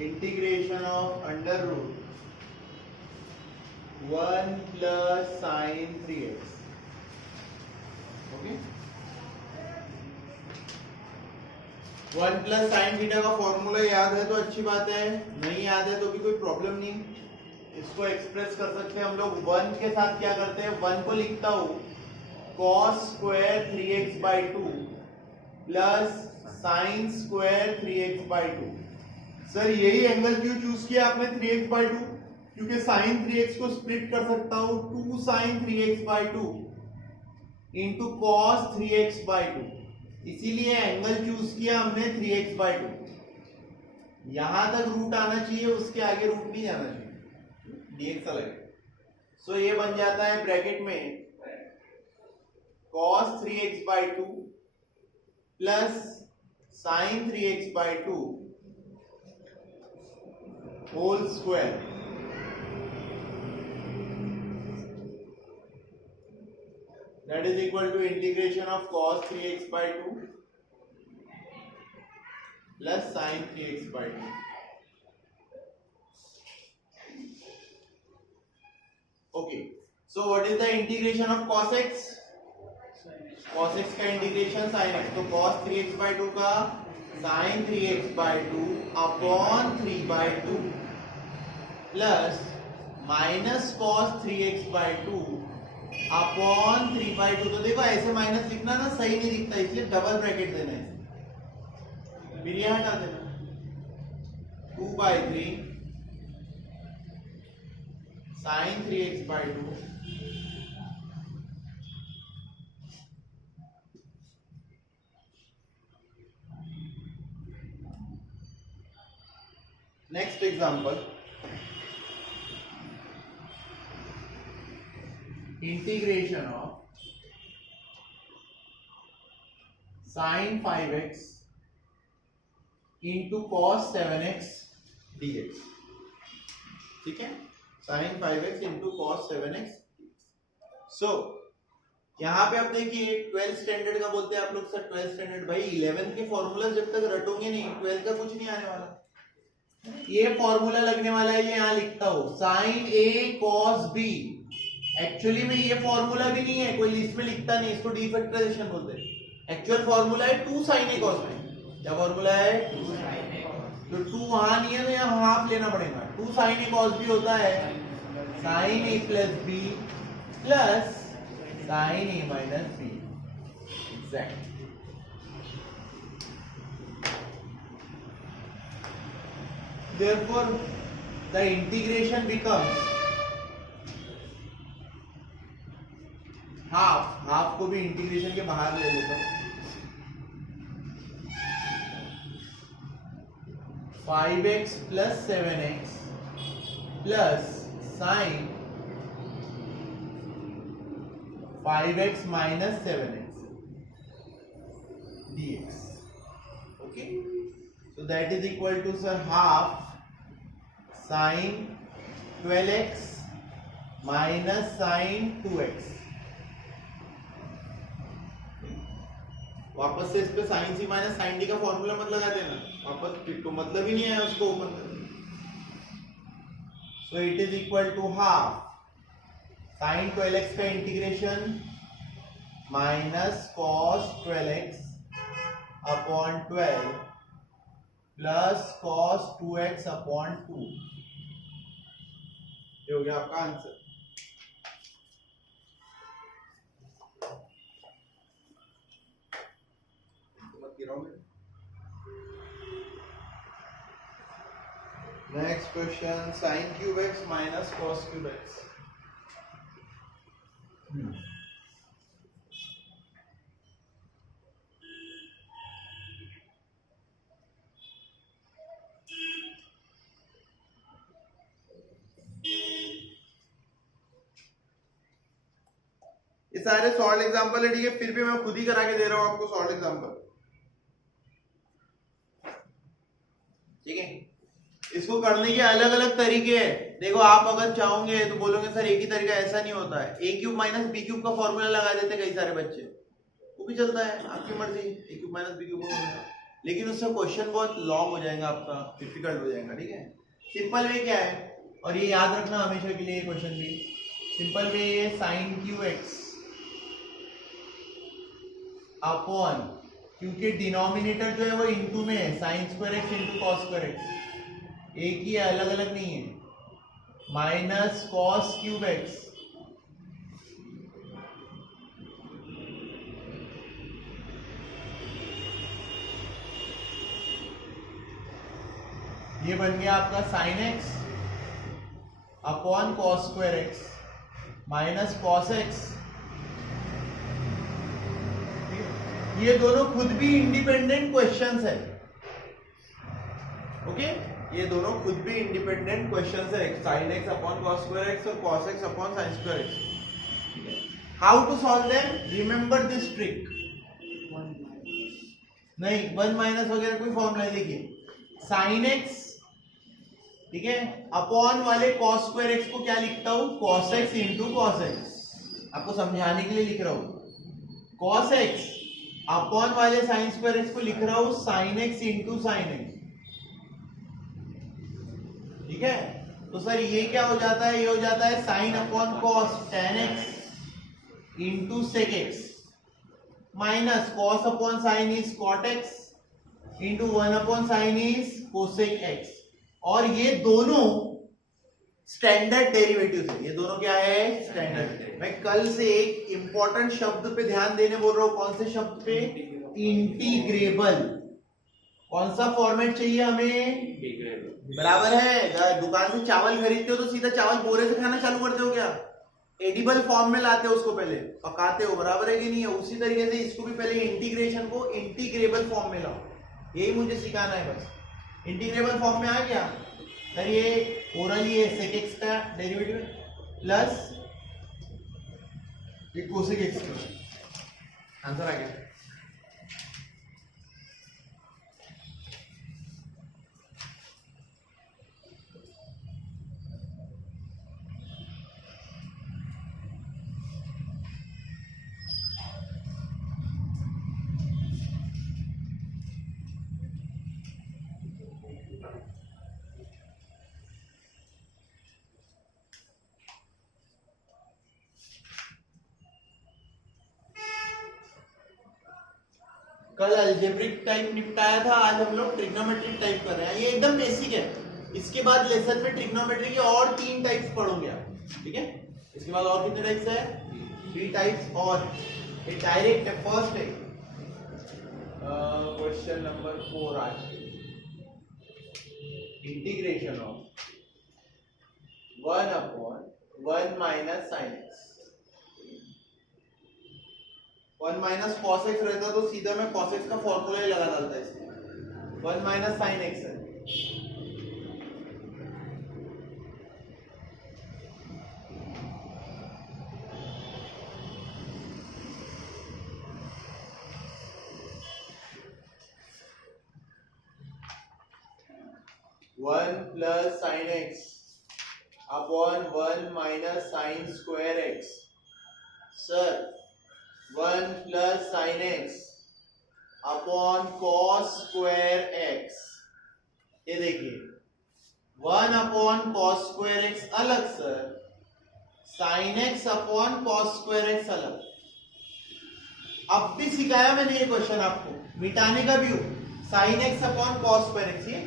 Integration of under root 1 plus sine 3x। Okay, 1 plus sine theta का formula याद है तो अच्छी बात है, नहीं याद है तो भी कोई प्रॉब्लम नहीं। इसको एक्सप्रेस कर सकते हैं हम लोग। 1 के साथ क्या करते हैं, 1 को लिखता हूं cos square 3x/2 plus sine square 3x/2। Sir यही एंगल क्यों चूज किया आपने 3x/2? क्योंकि साइन 3x को स्प्लिट कर सकता हूं 2 sign 3x/2 into cos 3x/2, इसीलिए एंगल चूज किया हमने 3x/2। यहां तक रूट आना चाहिए, उसके आगे रूट नहीं जाना चाहिए, dx अलग। सो ये बन जाता है ब्रैकेट में cos 3x/2 plus sine 3x/2 whole square. That is equal to integration of cos 3x/2 plus sine 3x/2। Okay, so what is the integration of cos x? cos x का integration sin x, तो cos 3x/2 का sin 3x/2 upon 3/2 plus minus cos 3x/2 upon 3/2। तो देखो ऐसे minus लिखना ना सही नहीं दिखता, इसलिए डबल ब्रैकेट देना है, फिर ये हटा देना 2/3 sin 3x/2 next example, integration of sin 5x into cos 7x dx। ठीक है, sin 5x into cos 7x। सो यहाँ पे आप देखिए 12th स्टैंडर्ड का बोलते हैं आप लोग। सर 12th स्टैंडर्ड भाई 11th के फॉर्मूला जब तक रटोगे नहीं 12th का कुछ नहीं आने वाला। ये फॉर्मूला लगने वाला है, ये यहाँ लिखता हूं sin a cos b। Actually में ये फॉर्मूला भी नहीं है, कोई लिस्ट में लिखता नहीं, इसको डीफैक्टराइजेशन बोलते हैं। एक्चुअल फॉर्मूला है 2 sin a cos b। क्या फॉर्मूला है? 2 sin a cos b। तो 2 वहां नहीं है तो यहाँ हाफ लेना पड़ेगा। 2 sin a cos b होता है sin a plus b plus sin a minus b। Exact. Therefore, the integration becomes half को भी इंटीग्रेशन के बाहर ले लेता हूं, 5x plus 7x plus sign 5x minus 7x dx। Okay, so that is equal to sir half sin 12x minus sin 2x। वापस से इस पे sin c minus sin d का फॉर्मूला मत लगा देना, वापस तो मतलब ही नहीं है उसको ओपन करने। So it is equal to half sin 12x का integration minus cos 12x upon 12 plus cos 2x upon 2। ये हो गया आपका answer. Next question, sin cube x minus cos cube x। ये सारे सॉल्व एग्जांपल है, ठीक है, फिर भी मैं खुद ही करा के दे रहा हूं आपको सॉल्व एग्जांपल। ठीक है, इसको करने के अलग अलग तरीके हैं। देखो आप अगर चाहोगे तो बोलोगे सर एक ही तरीका, ऐसा नहीं होता है। a cube minus b cube का फॉर्मूला लगा देते कई सारे बच्चे, वो भी चलता है, आपकी मर्जी। a cube minus b cube का लेकिन उससे क्वेश्चन बहुत लॉन्ग हो जाएगा, आपका डिफिकल्ट हो जाएगा, ठीक है। सिंपल वे क्या है, और ये याद रखना हमेशा के लिए क्वेश्चन भी, सिंपल वे ये साइन क्यू एक्स अपॉन, क्योंकि डिनोमिनेटर जो है वो इनटू में है, sign square x into cos square x, एक ही है, अलग अलग नहीं है, माइनस कॉस क्यूब एक्स ये बन गया आपका sign x upon cos square x minus cos x. ये दोनों खुद भी इंडिपेंडेंट क्वेश्चंस है, ओके, ये दोनों खुद भी इंडिपेंडेंट क्वेश्चंस है, sine x upon cos square x और cos x upon sine square x. How to solve them, remember this trick, नहीं वन माइनस वगैरह कोई फॉर्मूला नहीं, देखिए साइन एक्स, ठीक है, अपॉन वाले कॉस स्क्वायर एक्स को क्या लिखता हूं, cos x into cos x, आपको समझाने के लिए लिख रहा हूं, कॉस एक्स अपॉन वाले साइन स्क्वायर एक्स को लिख रहा हूं sign x into sine x, ठीक है। तो सर ये क्या हो जाता है, ये हो जाता है sine upon cos tan x into sec x minus cos upon sine is cot x into one upon sine is cosec x, और ये दोनों स्टैंडर्ड डेरिवेटिव है, ये दोनों क्या है, स्टैंडर्ड। मैं कल से एक इंपॉर्टेंट शब्द पे ध्यान देने बोल रहा हूं, कौन से शब्द पे, इंटीग्रेबल। कौन सा फॉर्मेट चाहिए हमें, बराबर है, दुकान से चावल खरीदते हो तो सीधा चावल बोरे से खाना चालू करते हो क्या, एडिबल फॉर्म में लाते हो उसको, पहले पकाते हो, बराबर है कि नहीं है, उसी तरीके से इसको भी पहले इंटीग्रेशन को इंटीग्रेबल फॉर्म में लाओ, यही मुझे सिखाना है बस। इंटीग्रेबल फॉर्म में आ गया सर, ये ओरली है सेक एक्स का डेरिवेटिव प्लस ये कोसेक एक्स का, आंसर आ गया। कल अलजेब्रिक टाइप निपटाया था, आज हम लोग ट्रिग्नोमेट्रिक टाइप कर रहे हैं, ये एकदम बेसिक है। इसके बाद लेसन में ट्रिग्नोमेट्री के और 3 टाइप्स पढ़ोगे आप, ठीक है। इसके बाद और कितने टाइप्स है, 3 टाइप्स, और ये डायरेक्ट है, फर्स्ट है क्वेश्चन नंबर 4 आज, integration of 1 upon 1 minus sine x, 1 minus cos x रहता तो सीधा मैं कॉस एक्स का फॉर्मूला ही लगा डालता इसमें, 1 माइनस साइन एक्स है, one plus sign x upon 1 minus sign square x, sir 1 plus sign x upon cos square x, ये देखिए 1 अपॉन कॉस स्क्वायर एक्स अलग sir, sign x upon cos square x अलग। अब भी सिखाया मैंने ये क्वेश्चन आपको, मिटाने का भी हो, sign x upon cos square x, ये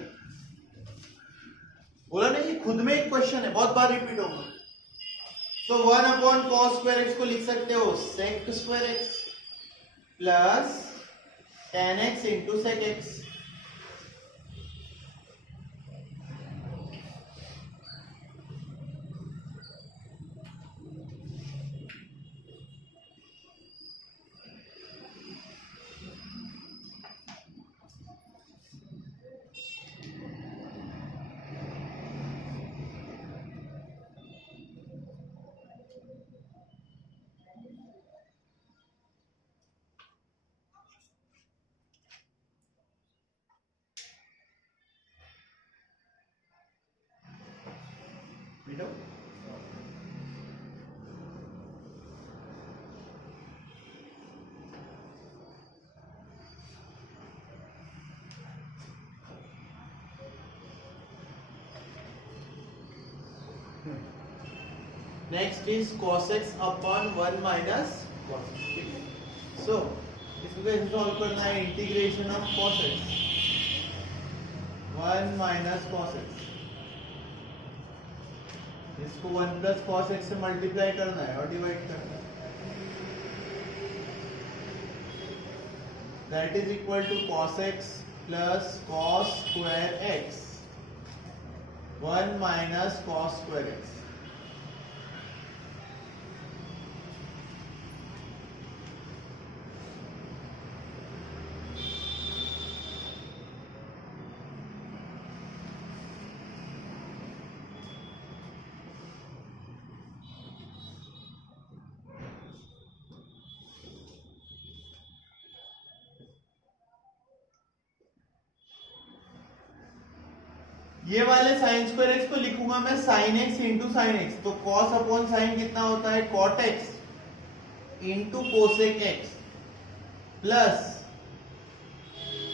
बोला नहीं, ये खुद में एक क्वेश्चन है, बहुत बार रिपीट होगा। तो 1 अपॉन कॉस स्क्वायर एक्स को लिख सकते हो sec square x plus tan x into sec x, बेटा next is cos x upon 1 minus cos x, ठीक है। सो इसको कैसे सॉल्व करना है, integration of cos x 1 minus cos x, इसको 1 प्लस cos x से मल्टीप्लाई करना है और डिवाइड करना है, that is equal to cos x plus cos square x 1 minus cos square x। ये वाले साइन स्क्वायर एक्स को लिखूंगा मैं sine x into sine x, तो कॉस अपॉन साइन कितना होता है, cot x into cosec x plus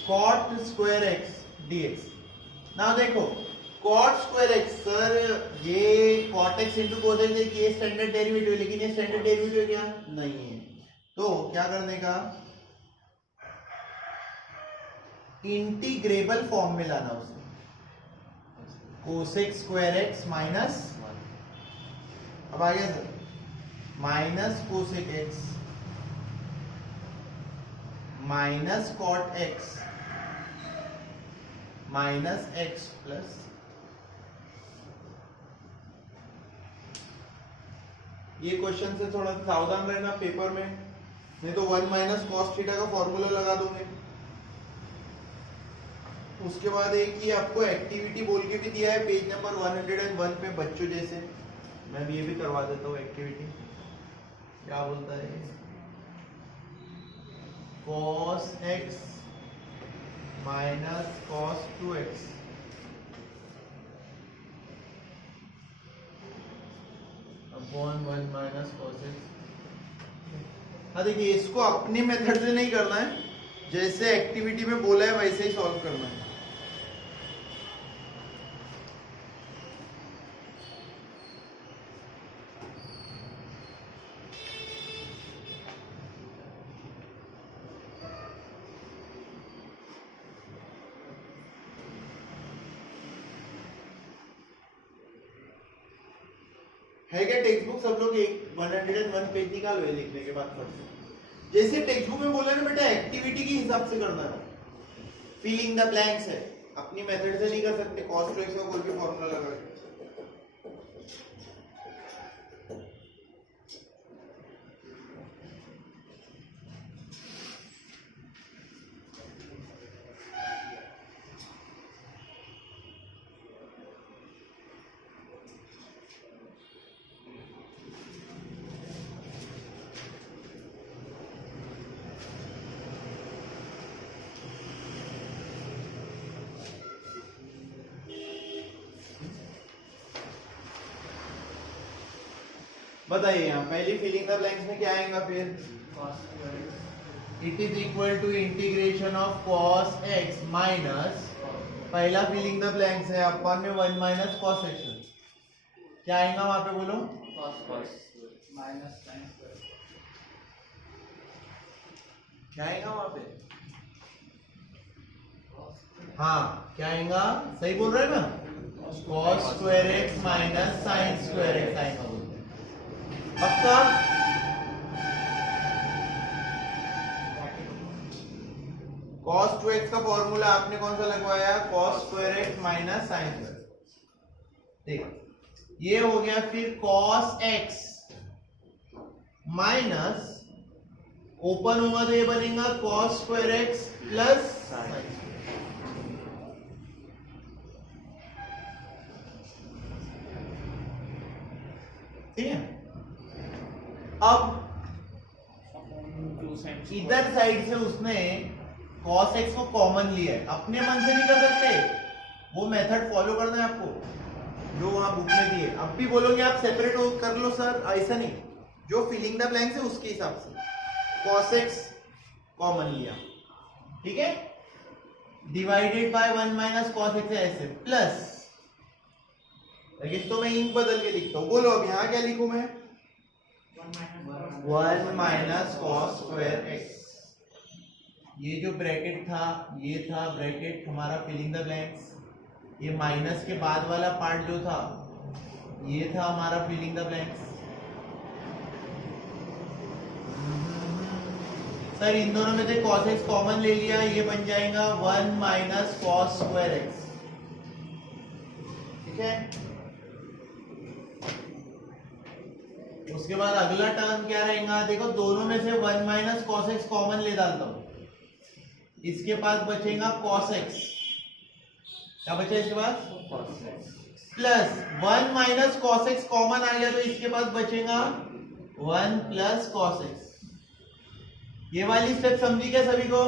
cot square x dx. ना देखो कॉट स्क्वायर एक्स, सर ये cot x into cosec x ये स्टैंडर्ड डेरिवेटिव है, लेकिन ये स्टैंडर्ड डेरिवेटिव क्या नहीं है, तो क्या करने का, इंटीग्रेबल फॉर्म में लाना उसे, कोसेक स्क्वायर एक्स माइनस, अब आगे sir minus cosec x minus cot x minus x plus, ये क्वेश्चन से थोड़ा सावधान रहना पेपर में, नहीं तो 1 माइनस कॉस थीटा का फॉर्मूला लगा दोगे। उसके बाद एक ये आपको एक्टिविटी बोल के भी दिया है पेज नंबर 101 पे, बच्चों जैसे मैं भी ये भी करवा देता हूँ एक्टिविटी। क्या बोलता है, cos x minus cos 2x upon 1 minus cos x। हाँ देखिए इसको अपनी मेथड से नहीं करना है, जैसे एक्टिविटी में बोला है वैसे ही सॉल्व करना है। है क्या टेक्स्ट बुक सब लोग, एक 101 पेज निकालो ये लिखने के बाद फट, जैसे टेक्स्ट बुक में बोला ना बेटा एक्टिविटी के हिसाब से करना है, फिलिंग द ब्लैंक्स है, अपनी मेथड से नहीं कर सकते, cos 2x का कोई भी फॉर्मूला लगा के। बताइए यहाँ पहली फिलिंग द ब्लैंक्स में क्या आएगा, फिर it is equal to integration of cos x minus, पहला फिलिंग द ब्लैंक्स है अपन में 1 माइनस cos x, क्या आएगा वहां पे बोलो, माइनस sin स्क्वायर, क्या आएगा वहां पे, हाँ क्या आएगा, सही बोल रहे हैं ना, cos square x minus sin square x आएगा, बोलते हैं पक्का। cos 2x का फॉर्मूला आपने कौन सा लगवाया, cos square x minus sin square, ठीक ये हो गया। फिर cos x माइनस ओपन होगा तो ये बनेगा cos square x plus sin square, ठीक है। अब इधर साइड से उसने cos x को कॉमन लिया है, अपने मन से नहीं कर सकते, वो मेथड फॉलो करना है आपको जो वहां बुक में दिए। अब भी बोलोगे आप सेपरेट कर लो सर, ऐसा नहीं, जो फिलिंग द ब्लैंक्स है उसके हिसाब से cos x कॉमन लिया, ठीक है, divided by 1 minus cos x ऐसे, प्लस लेकिन तो मैं इंक बदल के लिखता हूँ। बोलो अब यहाँ क्या लिखूं मैं? 1 माइनस कॉस स्क्वायर एक्स। ये जो ब्रैकेट था ये था ब्रैकेट हमारा फिलिंग द ब्लैंक्स। ये माइनस के बाद वाला पार्ट जो था ये था हमारा फिलिंग द ब्लैंक्स। सर इन दोनों में से cos x कॉमन ले लिया, ये बन जाएगा 1 माइनस कॉस स्क्वायर एक्स। ठीक है, उसके बाद अगला टर्म क्या रहेगा? देखो दोनों में से 1 माइनस कॉस एक्स कॉमन ले डालता हूं, इसके पास बचेगा cos x। क्या बचा इसके पास? Plus 1 minus cos x common आ गया तो इसके पास बचेगा 1 प्लस कॉस एक्स। ये वाली स्टेप समझी क्या सभी को?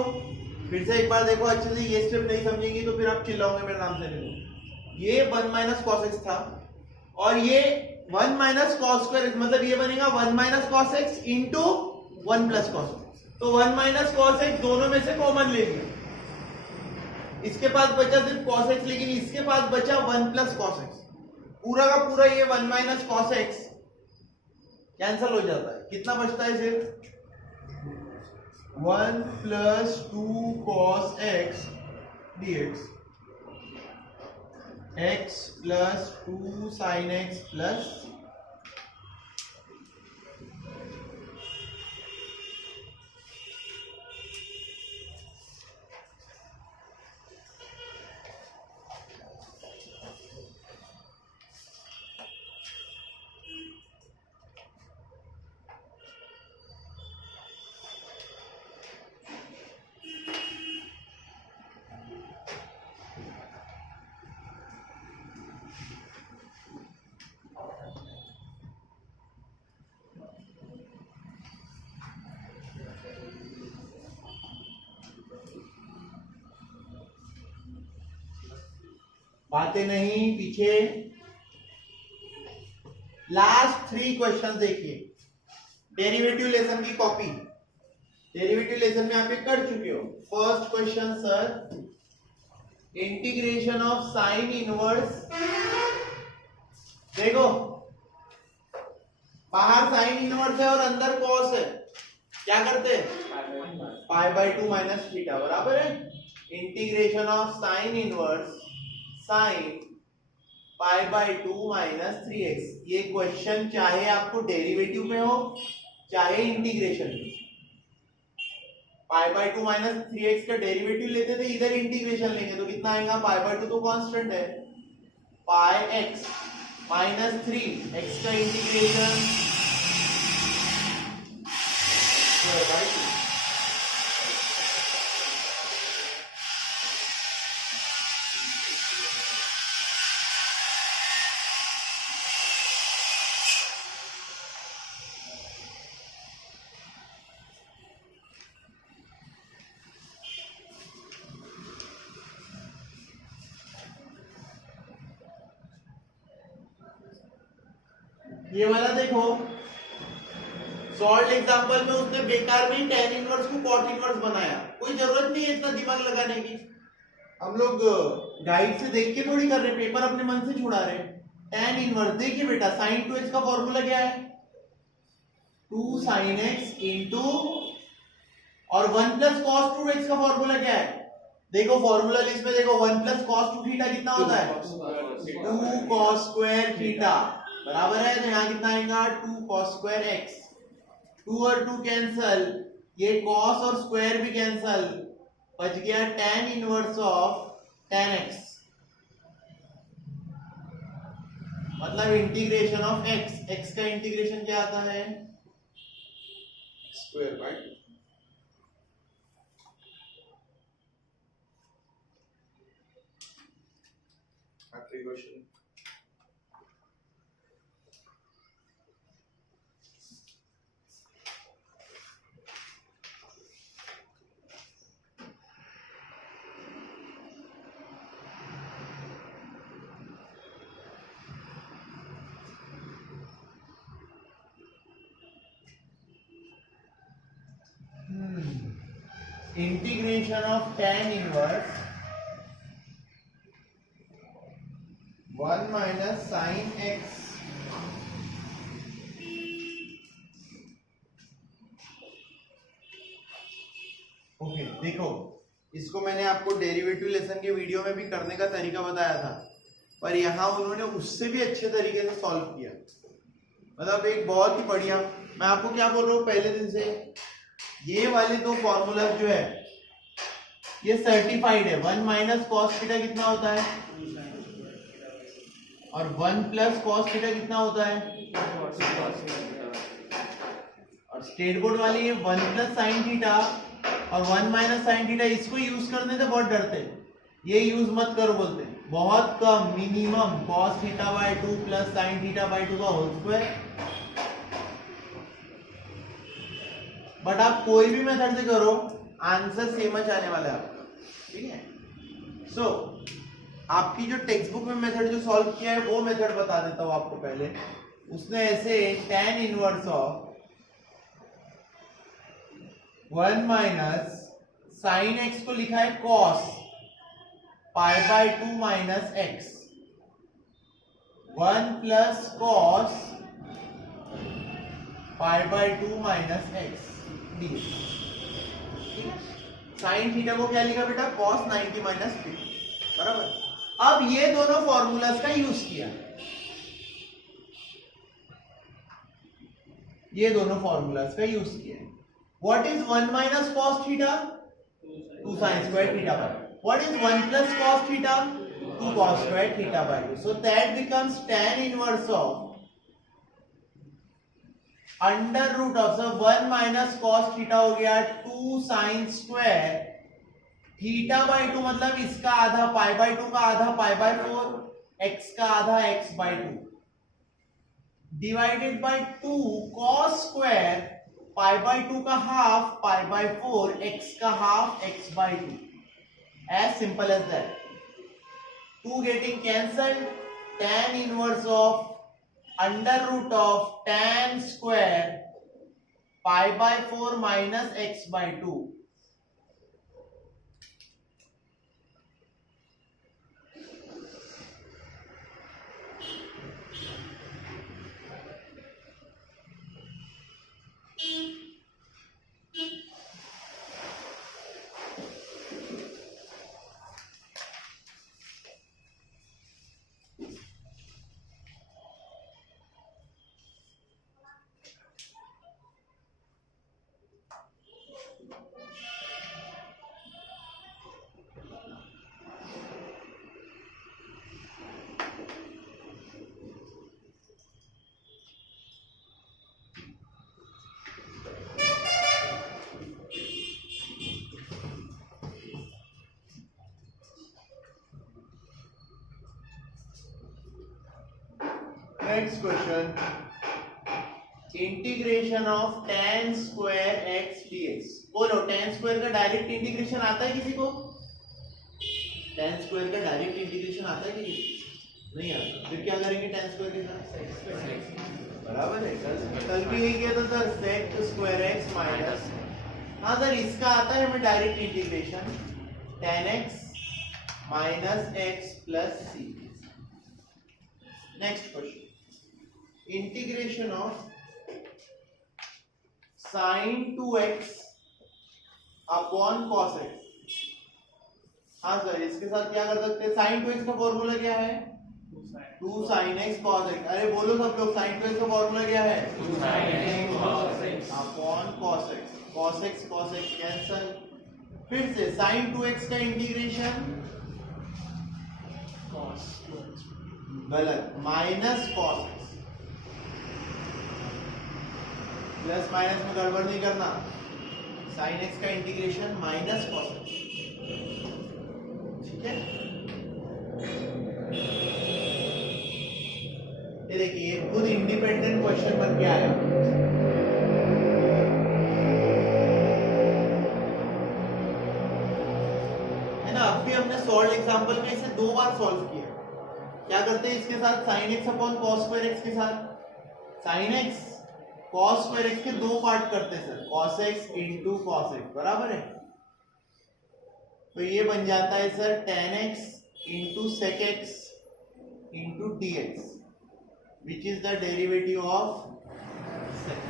फिर से एक बार देखो अच्छे से, ये स्टेप नहीं समझेंगी तो फिर आप चिल्लाओगे मेरे नाम से नहीं। ये 1 माइनस कॉस एक्स था और ये 1 माइनस कॉस स्क्वायर एक्स, मतलब ये बनेगा 1 minus cos x into 1 plus cos. तो 1 माइनस कॉस एक्स दोनों में से कॉमन ले लिया, इसके पास बचा सिर्फ कॉस एक्स, लेकिन इसके पास बचा 1 प्लस कॉस एक्स। पूरा का पूरा ये 1 माइनस कॉस एक्स कैंसल हो जाता है। कितना बचता है? सिर्फ 1 plus 2 cos x dx, x plus 2 sine x plus बातें नहीं पीछे। लास्ट 3 क्वेश्चन देखिए, डेरिवेटिव लेसन की कॉपी। डेरिवेटिव लेसन में आप ये कर चुके हो। First question sir, integration of sine inverse. देखो बाहर साइन इनवर्स है और अंदर कॉस है, क्या करते हैं? पाई बाय 2 माइनस थीटा बराबर है integration of sine inverse sine pi by 2 minus 3x। ये क्वेश्चन चाहे आपको डेरिवेटिव में हो चाहे इंटीग्रेशन में। पाई बाय 2 माइनस 3x का डेरिवेटिव लेते थे, इधर इंटीग्रेशन लेंगे तो कितना आएगा? पाई बाय 2 तो कांस्टेंट है, पाई x माइनस 3x का इंटीग्रेशन बाय 2। ये वाला देखो, सॉल्व एग्जांपल में उसने बेकार में tan इनवर्स को cot इनवर्स बनाया। कोई जरूरत नहीं है इतना दिमाग लगाने की। हम लोग गाइड से देख के थोड़ी कर रहे, पेपर अपने मन से छुड़ा रहे। tan इनवर्स देखिए बेटा, sin 2x का फॉर्मूला क्या है? 2 sin x इंटू और 1 प्लस cos 2x का फॉर्मूला क्या है? देखो फॉर्मूला लिस्ट में देखो, 1 प्लस cos 2 थीटा कितना होता है? 2 cos स्क्वायर थीटा बराबर है, तो यहाँ कितना आएगा? 2 cos स्क्वायर x। 2 और 2 कैंसल, ये cos और स्क्वायर भी कैंसल, बच गया tan inverse of tan x, मतलब इंटीग्रेशन ऑफ x। x का इंटीग्रेशन क्या आता है? Square by 2। आखिरी question, integration of tan inverse 1 minus sine x okay. देखो इसको मैंने आपको डेरिवेटिव लेसन के वीडियो में भी करने का तरीका बताया था, पर यहाँ उन्होंने उससे भी अच्छे तरीके से सॉल्व किया। मतलब एक बहुत ही बढ़िया, मैं आपको क्या बोल रहा हूँ पहले दिन से, ये वाले दो फॉर्मूला जो है ये सर्टिफाइड है। 1 माइनस कॉस थीटा कितना होता है और 1 प्लस कॉस थीटा कितना होता है, और स्टेट बोर्ड वाली है 1 प्लस साइन थीटा और 1 माइनस साइन थीटा। इसको यूज करने से बहुत डरते हैं, ये यूज मत करो बोलते हैं। बहुत कम, minimum cos theta by 2 plus sine theta by 2 का होल स्क्वायर। बट आप कोई भी मेथड से करो आंसर सेम ही आने वाला है आपका, ठीक है। सो आपकी जो टेक्स्ट बुक में मेथड जो सॉल्व किया है वो मेथड बता देता हूं आपको। पहले उसने ऐसे tan inverse of 1 minus sine x को लिखा है cos pi by 2 minus x, 1 plus cos pi by 2 minus x D. Sine theta को क्या लिखा बेटा, cos 90 माइनस 50, बराबर। अब ये दोनों फॉर्मूलाज का यूज किया, ये दोनों फॉर्मूलाज का यूज किया। What is 1 minus cos theta, 2 sine square theta by. What is 1 plus cos theta? 2 cos square theta by 2. So that becomes tan inverse of under root of, so 1 minus cos theta हो गया 2 sin square theta by 2, मतलब इसका आधा pi by 2 का आधा pi by 4, x का आधा x by 2 divided by 2 cos square pi by 2 का हाफ पाई बाय 4, x का half x by 2। As simple as that. 2 getting cancelled, tan inverse of under root of tan square pi by 4 minus x by 2. Next question, integration of tan square x dx। बोलो tan square का direct integration आता है किसी को? tan square का direct integration आता है किसी को? नहीं आता। फिर क्या करेंगे tan स्क्वायर के साथ? बराबर है, कल भी यही किया था sir, sec square x minus. हाँ सर, इसका आता है हमें direct integration tan x minus x plus c। Next question, integration of sin 2x upon cos x। हाँ सर, इसके साथ क्या कर सकते हैं? sin 2x का फॉर्मूला क्या है? 2 sin x cos x। अरे बोलो सब लोग, sin 2x का फॉर्मूला क्या है? 2 sin x upon cos x। cos x cancel. फिर से sin 2x का इंटीग्रेशन गलत, minus cos x। Plus minus में गड़बड़ नहीं करना। sin x का इंटीग्रेशन माइनस cos x, ठीक है। ये देखिए, खुद इंडिपेंडेंट क्वेश्चन बन के आया। है ना, अभी हमने सॉल्व एग्जांपल में इसे 2 बार सॉल्व किया। क्या करते हैं इसके साथ? sin x upon cos square x के साथ sin x cos square x के 2 पार्ट करते हैं sir, cos x into cos x, बराबर है। तो ये बन जाता है sir tan x into sec x into dx, which is the derivative of sec x.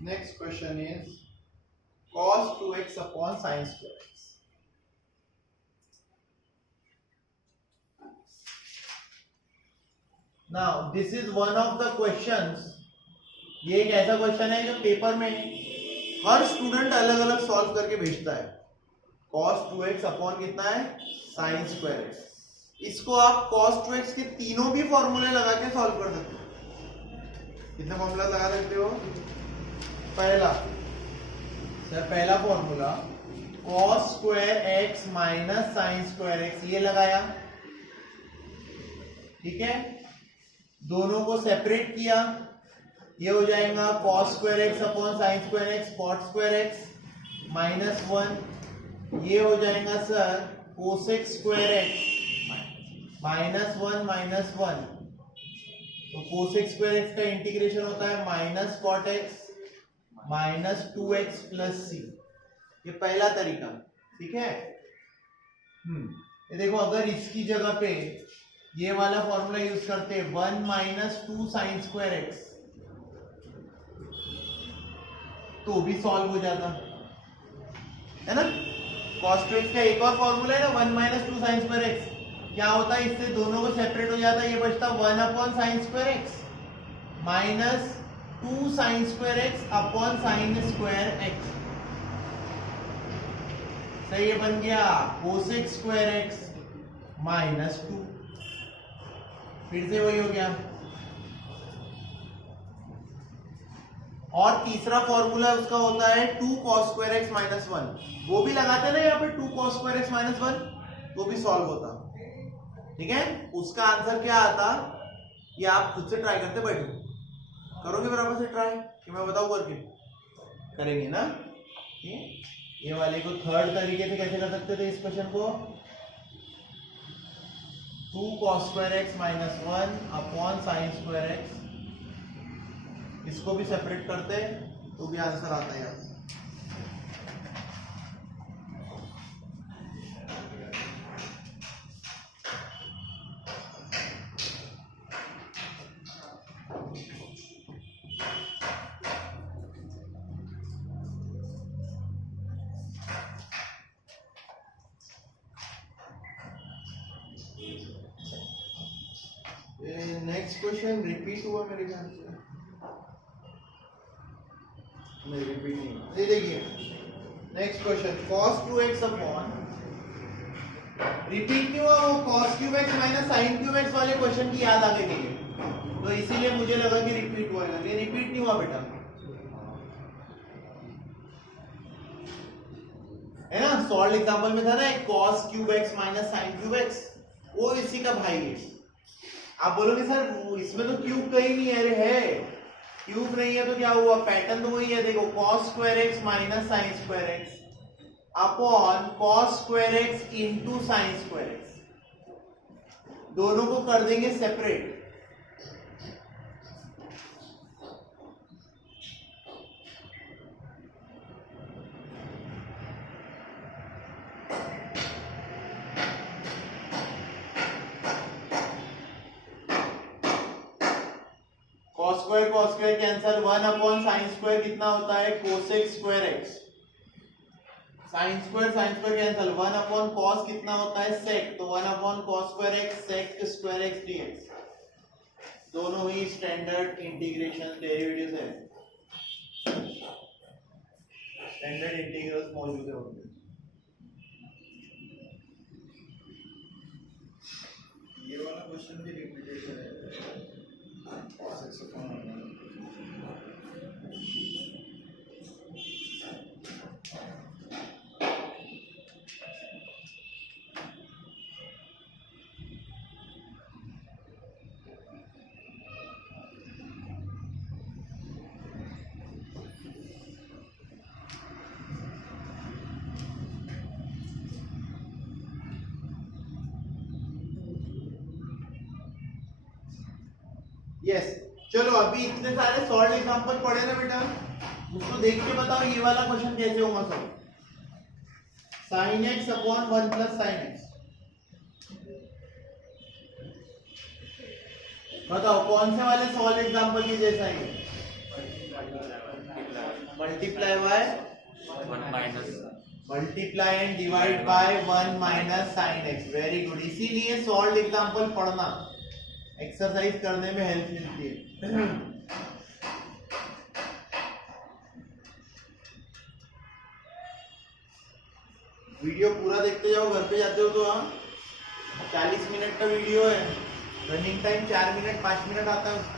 Next question is cos 2x upon sin square x. Now this is one of the questions. ये एक ऐसा question है जो paper में हर student अलग अलग solve करके भेजता है. cos 2x अपॉन कितना है sin square x. इसको आप cos 2x के तीनों भी फॉर्मूले लगा के सॉल्व कर सकते हो. कितने फॉर्मूला लगा सकते हो? पहला formula cos square x minus sin square x, ये लगाया. ठीक है, दोनों को सेपरेट किया, ये हो जाएगा cos square x upon sin square x, cot square x minus 1. ये हो जाएगा sir cosec square x minus 1 minus 1. तो cosec स्क्वायर x का इंटीग्रेशन होता है minus cot x minus 2x plus c. ये पहला तरीका. ठीक है, ये देखो, अगर इसकी जगह पे ये वाला फॉर्मूला यूज करते 1 माइनस 2 साइन स्क्वायर एक्स, तो भी सॉल्व हो जाता है ना. cos 2x का एक और फॉर्मूला है ना 1 माइनस 2 साइन स्क्वायर एक्स. क्या होता है, इससे दोनों को सेपरेट हो जाता है, ये बचता 1 upon sine square x minus 2 sign square x upon sine square x. सही, ये बन गया कोसेक स्क्वायर एक्स माइनस 2. फिर से वही हो गया. और तीसरा फॉर्मूला उसका होता है 2 cos स्क्वायर एक्स माइनस 1. वो भी लगाते ना यहाँ पे 2 cos स्क्वायर एक्स माइनस 1, वो भी सॉल्व होता. ठीक है, उसका आंसर क्या आता ये आप खुद से ट्राई करते बैठो. करोगे बराबर से ट्राई कि मैं बताऊं करके? करेंगे ना. ये वाले को थर्ड तरीके से कैसे कर सकते थे इस क्वेश्चन को? 2 cos square x minus 1 upon sine square x, इसको भी सेपरेट करते तो भी आंसर आता है. नेक्स्ट क्वेश्चन रिपीट हुआ मेरे ख्याल से. नहीं, रिपीट नहीं. ये देखिए next question cos 2x upon, repeat क्यों हुआ? वो cos cube x minus sin cube x वाले क्वेश्चन की याद आ गई थी, तो इसीलिए मुझे लगा कि रिपीट हुआ है. ये रिपीट नहीं हुआ बेटा, है ना. सॉल्व एग्जांपल में था ना cos cube x minus sin cube x, वो इसी का भाई है. आप बोलोगे सर इसमें तो क्यूब कहीं नहीं है. अरे है, क्यूब नहीं है तो क्या हुआ? पैटर्न तो वही है. देखो cos square x minus sin square x upon cos square x into sine square x, दोनों को कर देंगे separate. cos square cancel, 1 upon sine square कितना होता है? Cosec square x. Sine square cancel, 1 upon cos कितना होता है? सेक. तो 1 upon cos square x sec square x dx. दोनों ही स्टैंडर्ड इंटीग्रेशन डेरिवेटिव्स है, स्टैंडर्ड इंटीग्रल्स मौजूद है. ये वाला क्वेश्चन भी रिपीटेशन है. यस चलो अभी इतने सारे सॉल्व एग्जांपल पढ़े ना बेटा, उसको देख के बताओ ये वाला क्वेश्चन कैसे होगा solve. sin x upon 1 plus sin x, बताओ कौन से वाले सॉल्व एग्जांपल के जैसा है? Multiply by 1 minus multiply and divide by 1 minus sin x। Very good, इसीलिए सॉल्व एग्जांपल पढ़ना एक्सरसाइज करने में हेल्प मिलती है। वीडियो पूरा देखते जाओ, घर पे जाते हो तो। हाँ 40 मिनट का वीडियो है, रनिंग टाइम 4 मिनट 5 मिनट आता है।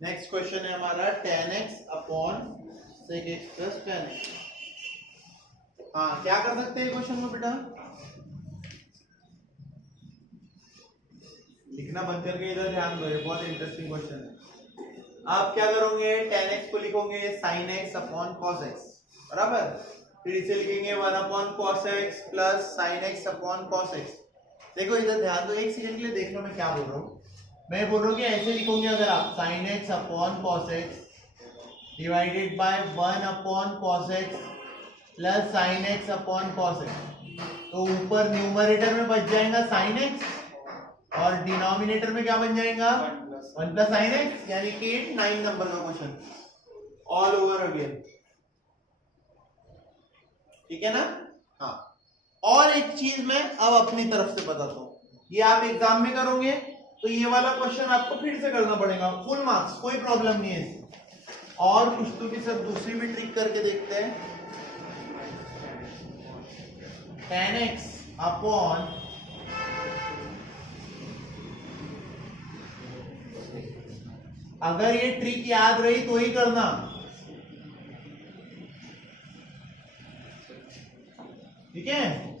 नेक्स्ट क्वेश्चन है हमारा tan x upon sec x plus tan x। हाँ क्या कर सकते हैं क्वेश्चन में बेटा? लिखना बंद करके इधर ध्यान दो, ये बहुत इंटरेस्टिंग क्वेश्चन है। आप क्या करोगे, tan x को लिखोगे sin x upon cos x, बराबर। फिर इसे लिखेंगे 1 upon cos x plus sin x upon cos x। देखो इधर ध्यान दो, एक सेकंड के लिए देख लो मैं क्या बोल रहा हूँ। मैं बोल रहा हूँ कि ऐसे लिखोगे अगर आप sin x upon cos x divided by 1 upon cos x plus sin x upon cos x, तो ऊपर न्यूमरेटर में बच जाएगा sin x और डिनोमिनेटर में क्या बन जाएगा 1 प्लस sin x, यानी कि 9 नंबर का क्वेश्चन ऑल ओवर अगेन। ठीक है ना? हाँ और एक चीज मैं अब अपनी तरफ से बताता हूँ, ये आप एग्जाम में करोगे तो ये वाला क्वेश्चन आपको फिर से करना पड़ेगा, फुल मार्क्स, कोई प्रॉब्लम नहीं है। और कुछ तो भी सब दूसरी भी ट्रिक करके देखते हैं। tan x अपॉन अगर ये ट्रिक याद रही तो ही करना, ठीक है?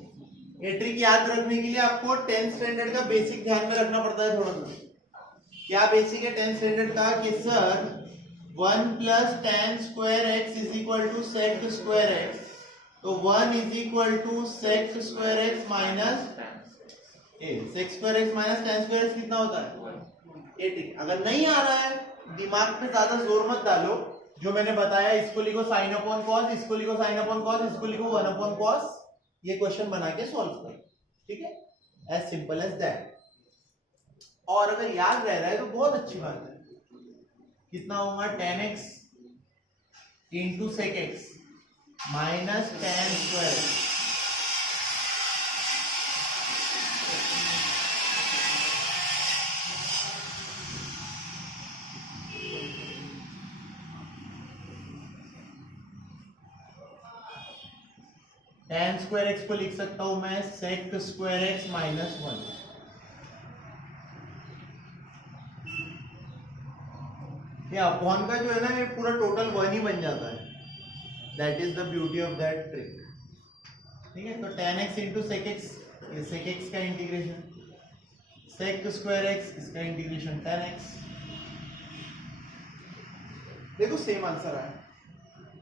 ये ट्रिक याद रखने के लिए आपको 10th स्टैंडर्ड का बेसिक ध्यान में रखना पड़ता है थोड़ा सा। क्या बेसिक है 10th स्टैंडर्ड का कि sir 1 plus tan square x is equal to sec square x, तो 1 is equal to sec square x minus sec square x minus tan square x कितना होता है? ये ट्रिक अगर नहीं आ रहा है, दिमाग पे ज्यादा जोर मत डालो, जो मैंने बताया इसको लिखो sin अपॉन cos, इसको लिखो sin अपॉन cos, इसको लिखो 1 अपॉन cos, ये क्वेश्चन बना के सॉल्व करो। ठीक है, एज सिंपल एज दैट। और अगर याद रह रहा है तो बहुत अच्छी बात है। कितना होगा tan x into sec x minus tan square x। tan square x को लिख सकता हूं मैं sec स्क्वायर x माइनस 1। ये अपॉन का जो है ना, ये पूरा टोटल 1 ही बन जाता है। That is the beauty of that trick. ठीक है, तो tan x into sec x, ये sec x का इंटीग्रेशन, sec स्क्वायर x इसका इंटीग्रेशन tan x। देखो सेम आंसर आया।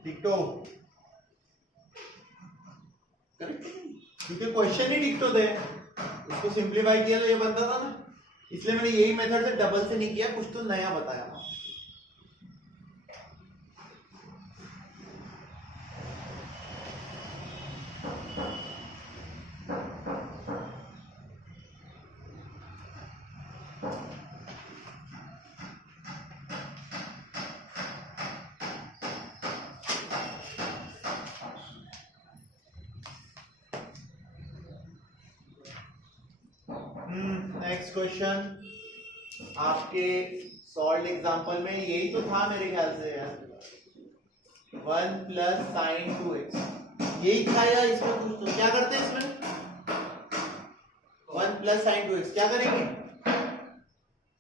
डिक्टो करेक्ट, क्योंकि क्वेश्चन ही डिक्टो थे, उसको सिंप्लीफाई किया तो ये बनता था ना, इसलिए मैंने यही मेथड से डबल से नहीं किया, कुछ तो नया बताया। नेक्स्ट क्वेश्चन आपके सॉल्व एग्जांपल में यही तो था मेरे ख्याल से यार, 1 प्लस साइन 2x यही था या इसमें कुछ तो क्या करते हैं इसमें 1 प्लस साइन 2x क्या करेंगे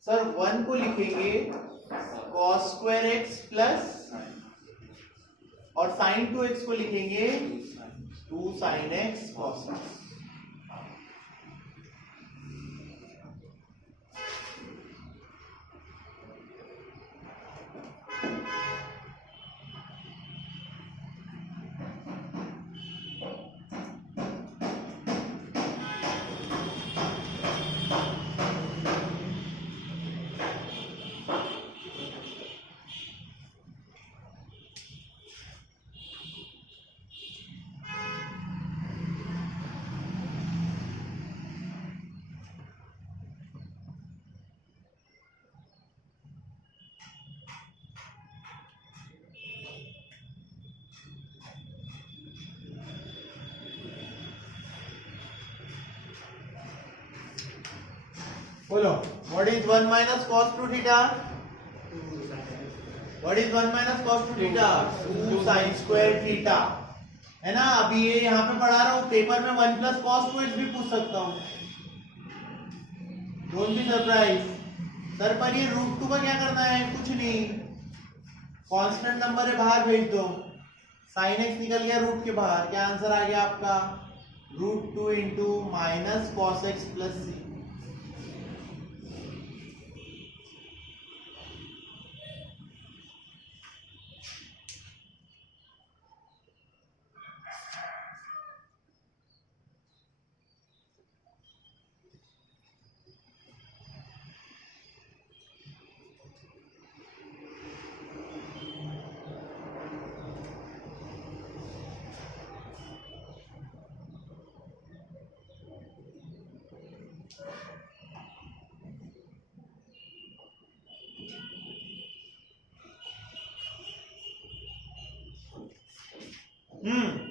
सर 1 को लिखेंगे cos स्क्वायर x प्लस और साइन 2x को लिखेंगे 2 साइन x cos x। बोलो what is 1 minus cos 2 theta? What is 1 minus cos 2 theta? 2 sin square theta है ना। अभी ये यहाँ पे पढ़ा रहा हूँ, पेपर में 1 plus cos 2x भी पूछ सकता हूँ, डोंट बी सरप्राइज। सर पर ये रूट 2 का क्या करना है, कुछ नहीं, कांस्टेंट नंबर है बाहर भेज दो, sin x निकल गया रूट के बाहर, क्या आंसर आ गया आपका root 2 into minus cos x plus c.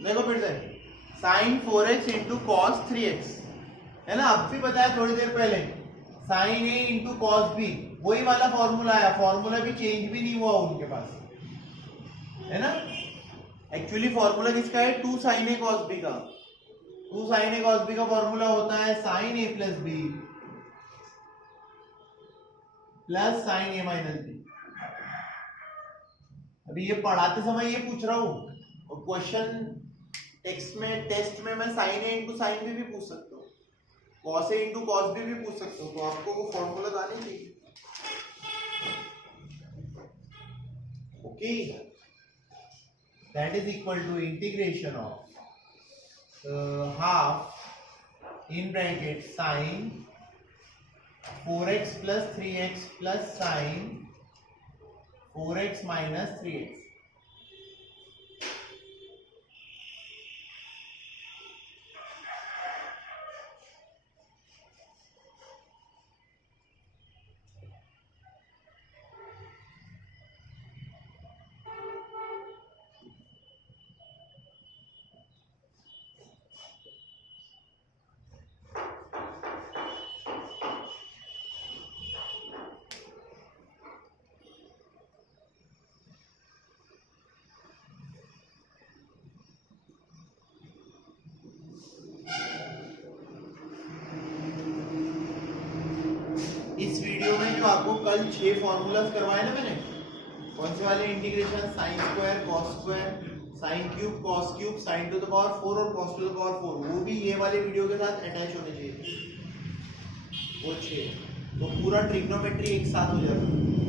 देखो फिर से sign 4x into cos 3x है ना, अब भी बताया थोड़ी देर पहले, sine a into cos b वही वाला फॉर्मूला आया, फॉर्मूला भी चेंज भी नहीं हुआ उनके पास है ना। एक्चुअली फॉर्मूला किसका है, 2 साइन a कॉस b का, 2 साइन a कॉस b का फॉर्मूला होता है sine a plus b plus sine a minus b। अभी ये पढ़ाते समय ये पूछ रहा हूं, और क्वेश्चन टेस्ट में मैं साइन ए इंटू साइन बी भी पूछ सकता हूँ, cos A into cos B भी पूछ सकता हूँ, तो आपको वो फॉर्मूला आने चाहिए। Okay, that is equal to integration of half in bracket sine 4x plus 3x plus sine 4x minus 3x। इस वीडियो में जो आपको कल 6 फॉर्मूलाज करवाए ना मैंने, कौन से वाले, integration sine square cos square sine cube cos cube sign to the power 4 और कॉस टू द पावर 4, वो भी ये वाले वीडियो के साथ अटैच होने चाहिए वो 6, तो पूरा ट्रिग्नोमेट्री एक साथ हो जाता है।